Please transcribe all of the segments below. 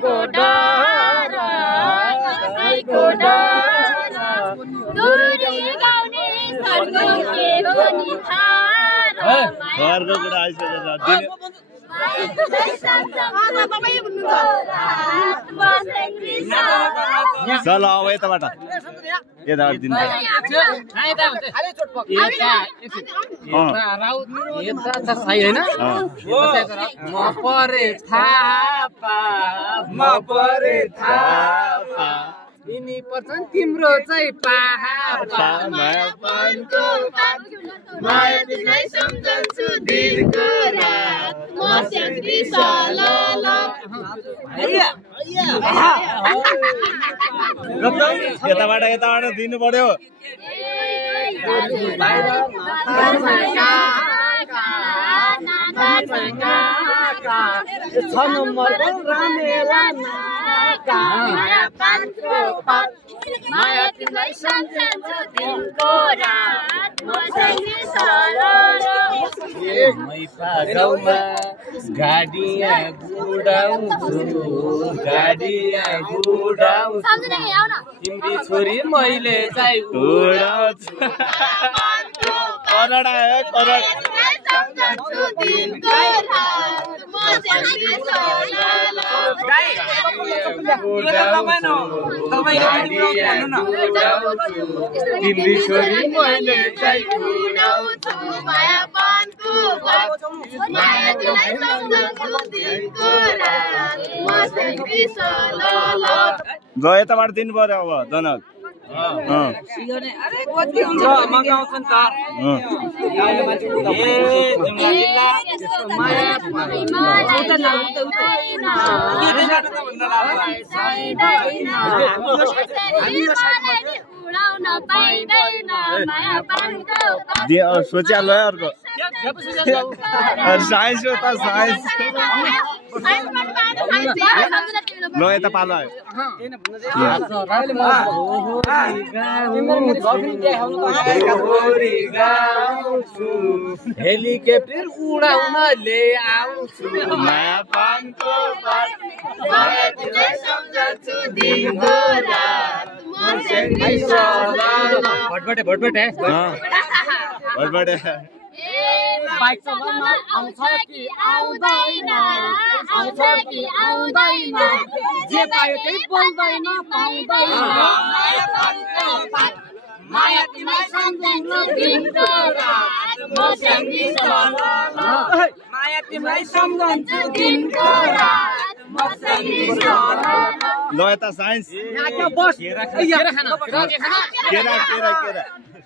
कसैको डर कसैको डर दुरी गाउने सरको के हो नि थाहा घरको कुरा आइसकेको छ चल अब यताबाट यताबाट दिनु यिनी पर्छन् तिम्रो चाहिँ पाहा माया तिमीलाई सम्झन्छु दिनको रात म स्याङ्री सलल यताबाट दिनु पर्यो छ नम्बरको रामेला माया तिमीलाई सम्झन्छु दिनको रात म स्याङ्री सलल गाडिया गुडाउँछु तिम्री छोरी मैले चाहिँ उडाउँछु करोड आयो करोड तिम्री छोरी मैले चाहिँ उडाउँछु माया पानको माया तिमीलाई सम्झन्छु दिनको रात म स्याङ्री सलल ग यताबाट दिनु पर्यो अब जनक सोचिहाल्नु है अर्को साइन्स हो त साइन्स ल यता पालो हेलिकप्टर उडाउन ले आउँछु माया पानको माया तिमीलाई सम्झन्छु दिनको रात म स्याङ्री सलल भटभटे बाइक चलाउन आउँछ कि आउँदैन जे पायो त्यही बोल्दैन पाउँदैन माया तिमीलाई सम्झन्छु दिनको रात म स्याङ्री सलल माया तिमीलाई सम्झन्छु दिनको रात म स्याङ्री सलल ल यता साइन्स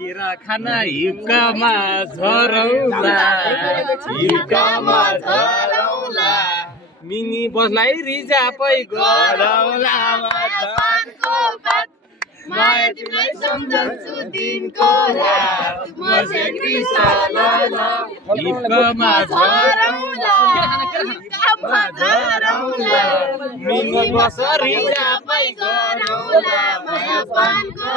केरा खाना हिक्कामा झरौला मिनी बसलाई रिजार्भै गरौला माया तिमीलाई सम्झन्छु दिनको रात म स्याङ्री सलल हिक्कामा झरौला मिनी बस रिजार्भै गरौला माया पानको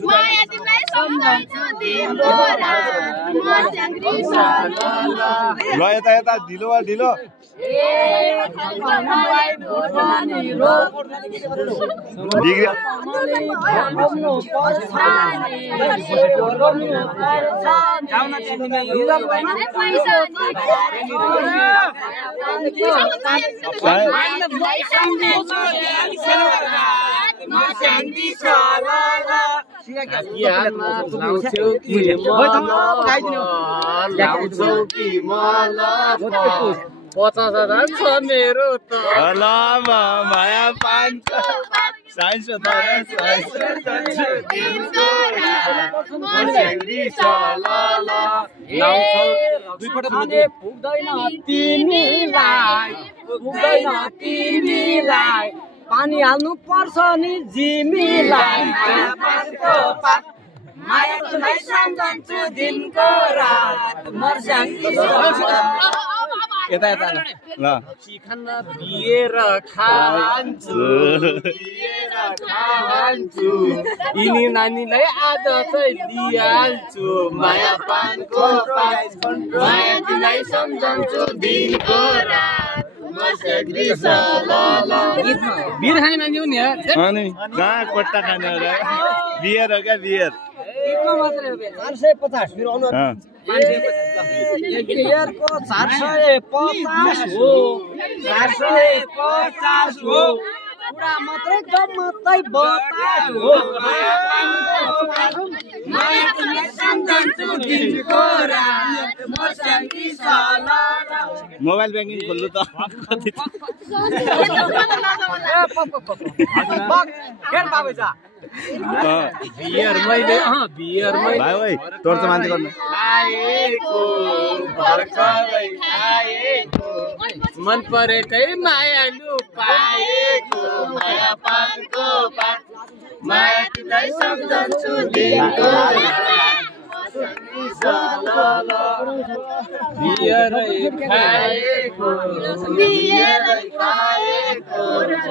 माया तिमीलाई सम्झन्छु दिनको रात म स्याङ्री सलल ल यता ढिलो $50,000 छ मेरो त माया पानको साइन्स हो त तिमीलाई पानी हाल्नु पर्छ नि जिमीलाई माया तिमीलाई सम्झन्छु दिनको रात मर्स्याङ्गी यता ल चिकन पिएर खान्छु यिनी नानीलाई आज चाहिँ दिइहाल्छु माया पानको माया तिमीलाई सम्झन्छु दिनको रात बियर खाने मान्छे पनि अनि कहाँ कोट्टा खाने हो र बियर हो क्या बियर 450 मेरो अनुहार 1 बियरको 450 हो 450 हो पुरा मात्रै गम्मतै बतास हो माया तिमीलाई सम्झन्छु दिनको रात मर्स्याङ्गी सला मोबाइल ब्याङ्किङ खोल्नु त बियर मैले बियर मैले भाइ ओइ तोर त मान्छे गर्नु खाएको भर्खरै खाएको मन परेकै मायालु पाएको माया पानको पात माया तिमीलाई सम्झन्छु दिनको बियरै खाएको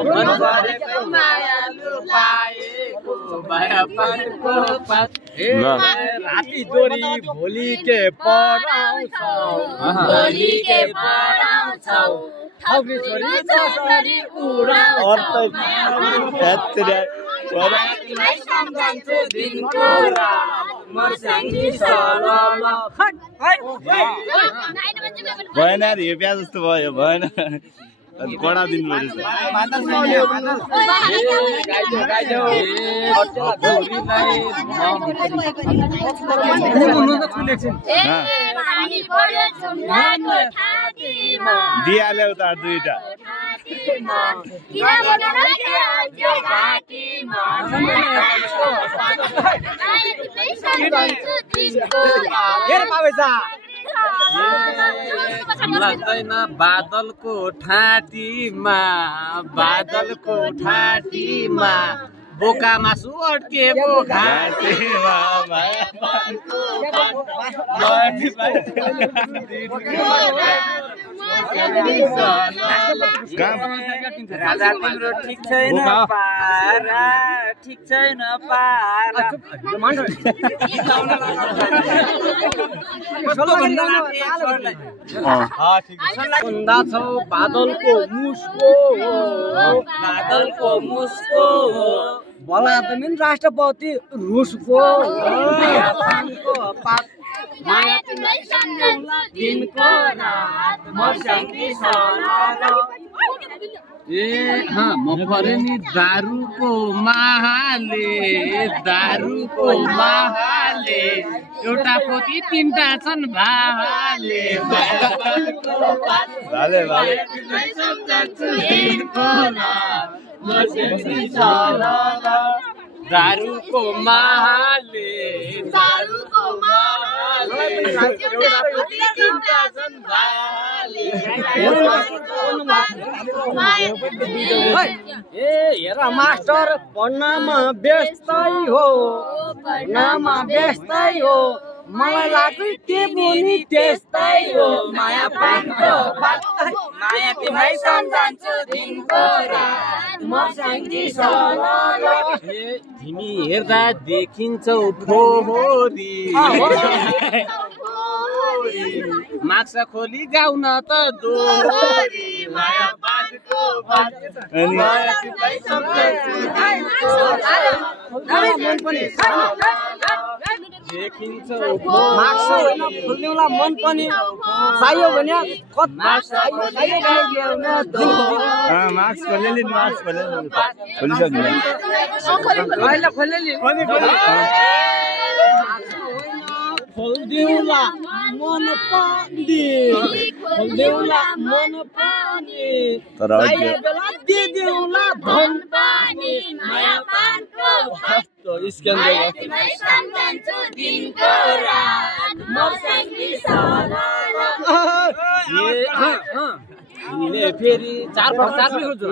मन परेकै मायालु पाएको माया पानको पात राति दोरी भोलि के पढाउँछौ भोलि के पढाउँछौ ठौकी छोरी जसरी उडाउँछौ तिमीलाई सम्झन्छु दिनको रात मर्स्याङ्गी सला भएन यार यो प्याज जस्तो भयो भएन कडा दिनु दिइहाल्यो त दुईटा लाग्दैन बादलको ठाटीमा बोका मासु अड्किएको घाँटीमा राजा तिम्रो ठिक छैन पारा ठिक छैन पारा सुन्दा छौ बादलको मुस्को हो भला त नि राष्ट्रपति रुसको माया तिमीलाई सम्झन्छु दिनको रात मर्स्याङ्गी सला म परे नि दारुको माहाले एउटा पोती तीनटा छन् भाले दारुको माहाले हेर मास्टर पढ्नमा व्यस्तै हो मलाई लाग्यो के बोली त्यस्तै हो माया पानको माया तिमीलाई सम्झन्छु दिनको रात मर्स्याङ्गी सला तिमी हेर्दा देखिन्छौ फोहोरी माक्स खोली गाउन त दोहोरी माया पानको माया तिमीलाई सम्झन्छु देखिन्छौ माक्स होइन खोल्नेवाला मन पनि चाहियो भने मार्क्स खोलिदेऊला मन पानी चाहियो बेला दिदेऊला धन पानी माया पानको स्क्यान तिमीलाई सम्झन्छु दिनको रात मर्स्याङ्गी सला यिनले फेरि चार खोज्छु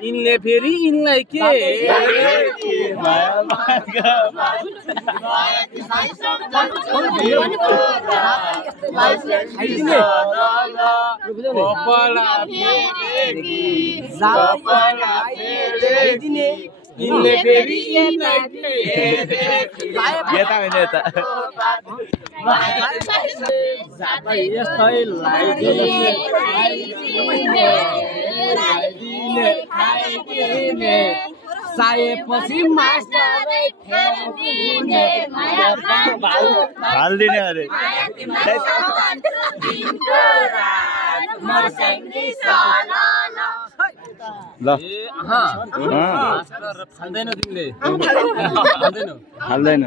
यिनले फेरि यिनलाई के नेता यस्तै लाइदिने खाइदिने चाहेपछि मास्टरै फेरिदिने माया पानको हाल्दिने अरे ल फाल्दैन तिमीले हाल्दैन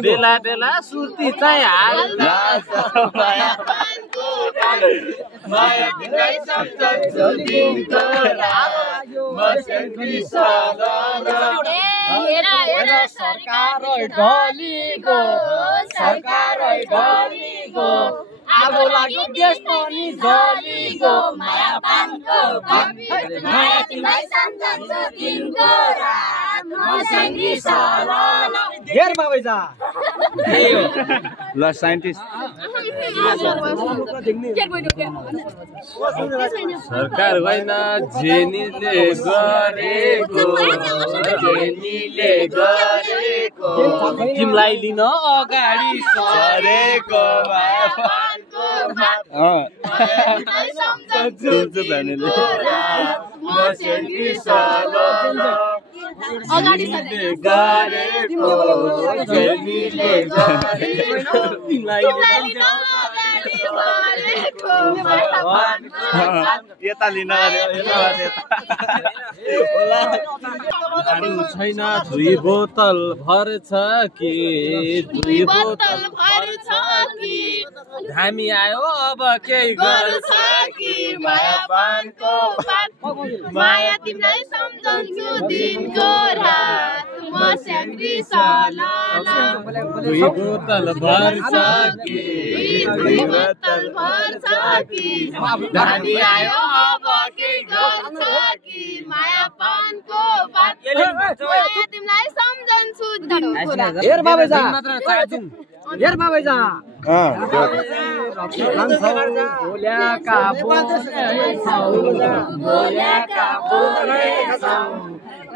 बेला बेला सुर्ती चाहिँ हाल्दा सरकारै ढलिगो अब लाग्यो देश पनि जलिगो माया पानको माया तिमीलाई सम्झन्छु दिनको रात मसँगै सरल हेर बाबैजा ल साइन्टिस्ट सरकार होइन जेनीले गरेको तिमीलाई लिन अगाडि सरेको अगाडि यता लिन छैन दुई बोतल भर्छ कि दुई बोतल भर्छ कि हामी आयो अब केही गर्छ कि माया पानको माया तिमीलाई सम्झन्छु दिनको रात मसँगै सरल दुई बोतल भर्छ कि दुई बोतल भर्छ कि हामी आयो अब के गर्छ कि माया पानको माया तिमीलाई सम्झन्छु दिनको रात हेर बाबैजा हेर बाबैजा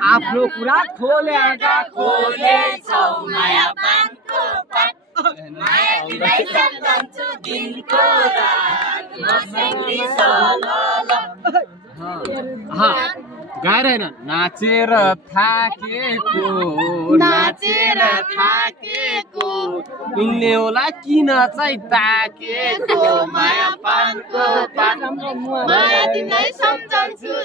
आफ्नो कुरा खोलेका खोलेछौ माया पानको माया तिमीलाई सम्झन्छु दिनको रात मसँगै सरल गाएर होइन नाचेर थाकेको यिनले होला किन चाहिँ ताकेको माया पानको माया तिमीलाई सम्झन्छु